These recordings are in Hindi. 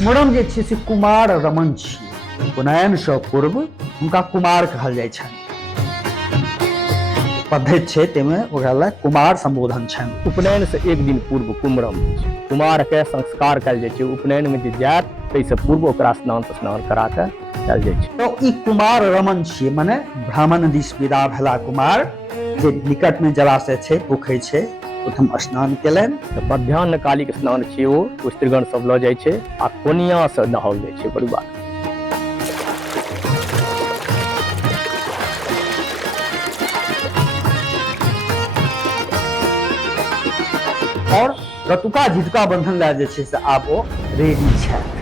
कुमरम जे छै से कुमार रमन छियै, उपनयनसँ पूर्व हुनका कुमार कहल जाइ छनि। पद्धति छै ताहिमे ओकरा लए कुमार संबोधन छनि। उपनयन से एक दिन पूर्व कुमरम होइ छै, कुमार के संस्कार कयल जाइ छै। उपनयन में जे जायत ताहिसँ पूर्व ओकरा स्नान करा कऽ कयल जाइ छै। तो ई कुमार रमन छियै, माने ब्राह्मण दिस विदा भेला कुमार, जे निकट में जलाशय छै, पोखरि छै, ओहिठाम स्नान केलनि। तऽ मध्याह्न कालिक स्नान छियै, ओ स्त्रीगण सब लऽ जाइ छै आ कोनिया से नहाओल जाइ छै बरुआ। और रतुका झिटका बंधन लए जे छै से आब ओ रेडी छथि।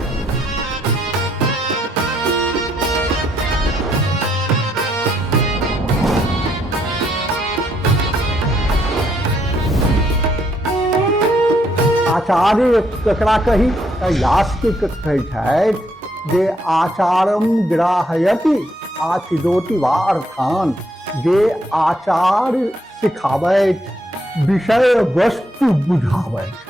आचार्य ककरा कही यास्क कहै छथि जे आचारम ग्राहयति आचिदोति वा अर्थान, जे आचार सिखाबैत विषय वस्तु बुझाबैत।